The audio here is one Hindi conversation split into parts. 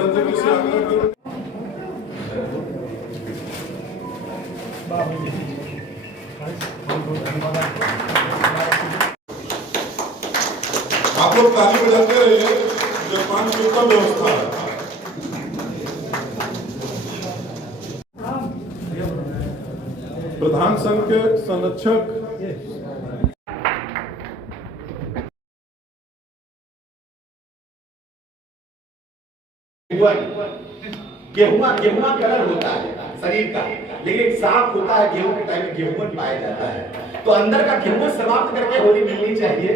रंजन से आग्रह करूं। आप लोग ताली बजाते रहिए, जलपान की उत्तम व्यवस्था है। प्रधान संघ के संरक्षक गेहुआ कलर होता है शरीर का, लेकिन एक सांप होता है गेहूं के टाइम में गेहूं पाया जाता है। तो अंदर का गेहूं समाप्त करके होली मिलनी चाहिए,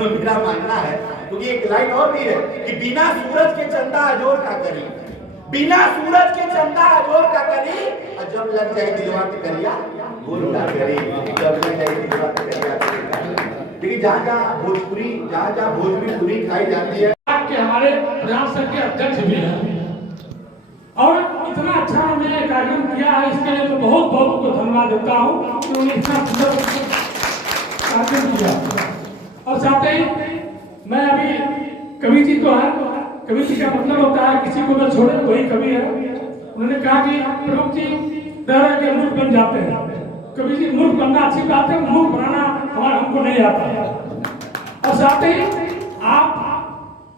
मेरा मानना है। क्योंकि एक लाइन और भी है कि बिना सूरज के चंदा अजोर का करी, बिना सूरज के चंदा अजोर का करी, और जब लग जाए दिलवा के करिया गोल ना करी, जब लग जाए दिलवा के करिया। लेकिन जहाँ भोजपुरी पूरी खाई जाती है, के हमारे प्रधान संघ के अध्यक्ष भी हैं और इतना अच्छा उन्होंने कार्यक्रम किया है, इसके लिए तो बहुत बहुत उनको धन्यवाद देता हूँ कि उन्होंने इतना सुंदर कार्यक्रम किया। और साथ ही मैं अभी कवि जी तो है, कवि जी का मतलब होता है किसी को न छोड़े वही कवि है। उन्होंने कहा कि प्रमुख जी दर के मूर्ख बन जाते हैं, कवि जी मूर्ख बनना अच्छी बात है, मूर्ख बनाना हमको नहीं आता। और साथ ही आप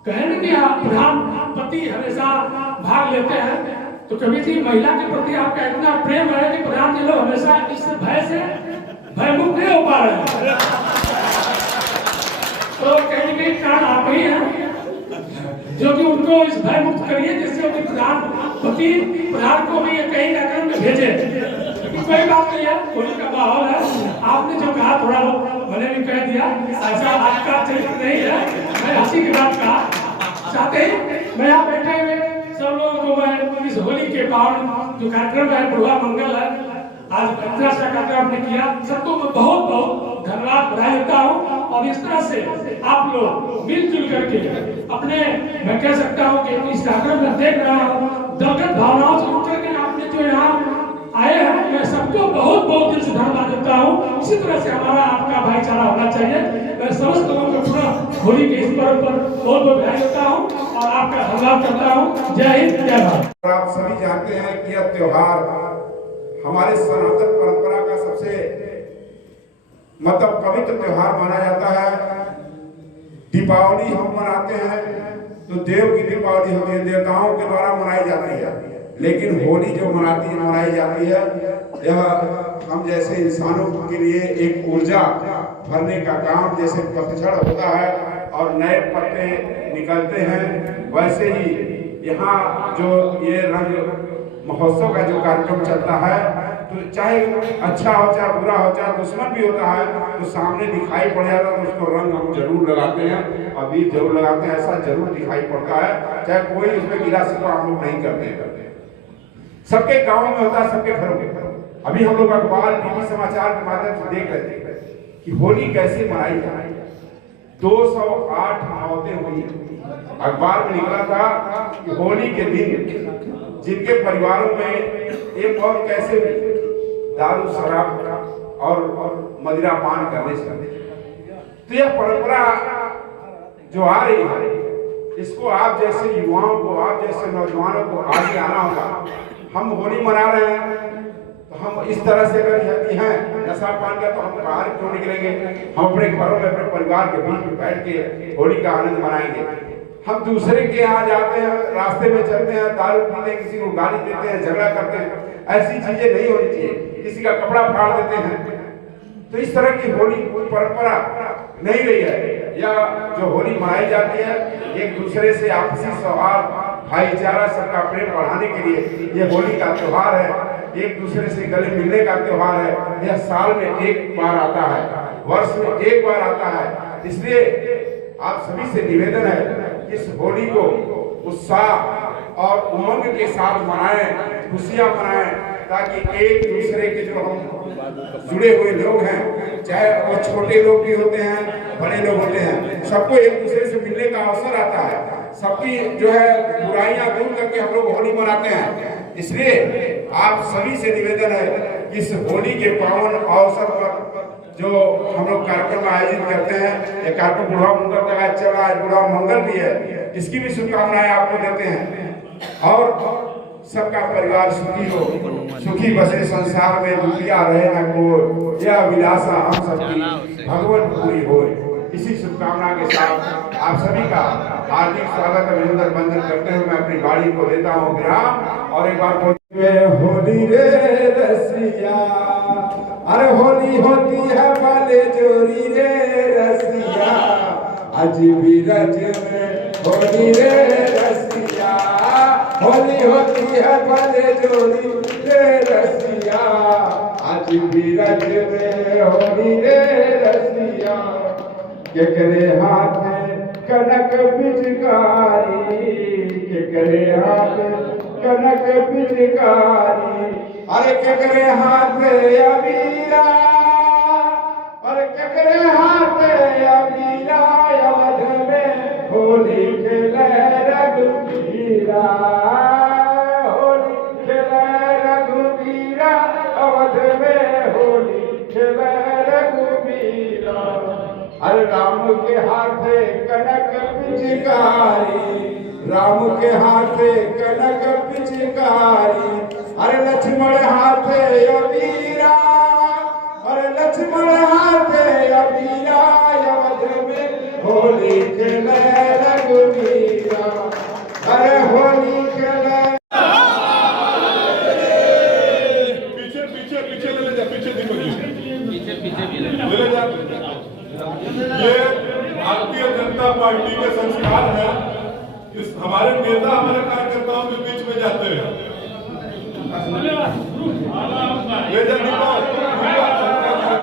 कहने कि आप प्रधानपति हमेशा भाग लेते हैं, तो कभी जी महिला के प्रति आपका इतना प्रेम है कि प्रधान जी लोग हमेशा इस भय से भयमुक्त नहीं हो पा रहे हैं। तो कहीं न कहीं कारण आप ही हैं जो कि उनको इस भय मुक्त करिए, जिससे उनके प्रधानपति प्रधान को भी कहीं न कहीं में भेजे। कोई बात नहीं है, होली का माहौल है। आपने जो कहा थोड़ा मैंने भी कह दिया, ऐसा आपका चरित्र नहीं है, मैं हंसी की बात कहा। साथ ही मैं यहाँ बैठे हुए सब लोगों को मैं इस होली के पावन जो कार्यक्रम है, बुढ़वा मंगल है, आज इतना सा कार्यक्रम आपने किया, सबको मैं बहुत बहुत धन्यवाद बधाई देता हूँ। और इस तरह से आप लोग मिलजुल करके अपने, मैं कह सकता हूँ कि इस कार्यक्रम में देख रहा हूँ दलगत भावनाओं से उठ करके आपने जो यहाँ आए हैं, मैं सबको बहुत बहुत दिल से धन्यवाद देता हूँ। इसी तरह से हमारा आपका भाईचारा होना चाहिए। मैं समस्त लोगों को पूरा होली के इस पर्व पर बहुत बहुत बधाई देता हूँ और आपका धन्यवाद करता हूँ। जय हिंद, जय भारत। आप सभी जानते हैं कि यह त्योहार हमारे सनातन परंपरा का सबसे पवित्र त्योहार माना जाता है। दीपावली हम मनाते हैं तो देव की दीपावली हमें देवताओं के द्वारा मनाई जाती है, लेकिन होली जो मनाई जाती है, यह हम जैसे इंसानों के लिए एक ऊर्जा भरने का काम, जैसे पतझड़ होता है और नए पत्ते निकलते हैं, वैसे ही यहाँ जो ये रंग महोत्सव का जो कार्यक्रम चलता है, तो चाहे अच्छा हो चाहे बुरा हो चाहे दुश्मन भी होता है, तो सामने दिखाई पड़ जाता है, तो उसको रंग हम जरूर लगाते हैं, अबीर जरूर लगाते हैं, ऐसा जरूर दिखाई पड़ता है। चाहे कोई इसमें गिला शिकवा हम लोग नहीं करते। सबके गाँव में होता है, सबके घरों में। अभी हम लोग अखबार टीवी समाचार के माध्यम से देख रहे थे कि होली कैसे मनाई जाए। 208 मौतें हुई। अखबार में निकला था कि होली के दिन जिनके परिवारों में एक मौत कैसे हुई, दारू शराब और मदिरा पान करने से। तो यह परंपरा जो आ रही है, इसको आप जैसे युवाओं को, आप जैसे नौजवानों को आगे आना होगा। हम होली मना रहे हैं तो हम इस तरह से अगर यदि हैं नशा पान का, तो हम बाहर क्यों निकलेंगे? हम अपने घरों में अपने परिवार के बीच में बैठ के होली का आनंद मनाएंगे। हम दूसरे के यहाँ जाते हैं, रास्ते में चलते हैं, दारू पीते हैं, किसी को गाली देते हैं, झगड़ा करते हैं, ऐसी चीजें नहीं होनी चाहिए। किसी का कपड़ा फाड़ देते हैं, तो इस तरह की होली परंपरा नहीं रही है। या जो होली मनाई जाती है, एक दूसरे से आपसी सौहार्द, भाईचारा, सबका प्रेम बढ़ाने के लिए ये होली का त्योहार है। एक दूसरे से गले मिलने का त्योहार है। यह साल में एक बार आता है, वर्ष में एक बार आता है। इसलिए आप सभी से निवेदन है, इस होली को उत्साह और उमंग के साथ मनाएं, खुशियां मनाएं, ताकि एक दूसरे के जो हम जुड़े हुए लोग हैं, चाहे वो छोटे लोग भी होते हैं, बड़े लोग होते हैं, सबको एक दूसरे से मिलने का अवसर आता है। सबकी जो है बुराइयां दूर करके हम लोग होली मनाते हैं। इसलिए आप सभी से निवेदन है कि इस होली के पावन अवसर पर जो हम लोग कार्यक्रम आयोजित करते हैं, ये कार्यक्रम बुढ़वा मंगल का चल रहा है, बुढ़वा मंगल भी है, इसकी भी शुभकामनाएं आपको देते हैं। और सबका परिवार सुखी हो, सुखी बसे संसार में, दुखिया रहे न कोई, यह अभिलाषा हम सबकी भगवान पूरी हो। इसी शुभकामना के साथ आप सभी का हार्दिक स्वागत अभिनंदन वंदन करते हुए मैं अपनी गाड़ी को देता हूँ विराम। और एक बार होली रे रसिया, अरे होली होती है भले जोरी रे रसिया, आज भी रज में होली रे रसिया, होली होती है भले जोरी रे रसिया, आज भी रज में होली रे रसिया। केकरे हाथ कनक पिचकारी, केकरे हाथ कनक पिचकारी, अरे केकरे हाथ अबीरा, अरे केकरे हाथ अबीरा, अवध में होली खेले रघुवीरा, होली खेले रघुवीरा, अवध में होली खेले रघुवीरा। अरे राम के हाथे कनक पिचकारी, राम के हाथे कनक पिचकारी, अरे लक्ष्मण हाथे अबीरा, अरे लक्ष्मण हाथे अबीरा, अवध में होली खेले रघुवीरा, अरे होली खेले। पीछे पीछे पीछे ले जा, पीछे देखो, पीछे पीछे ले जा। ये भारतीय जनता पार्टी के संस्कार है। इस हमारे नेता हमारे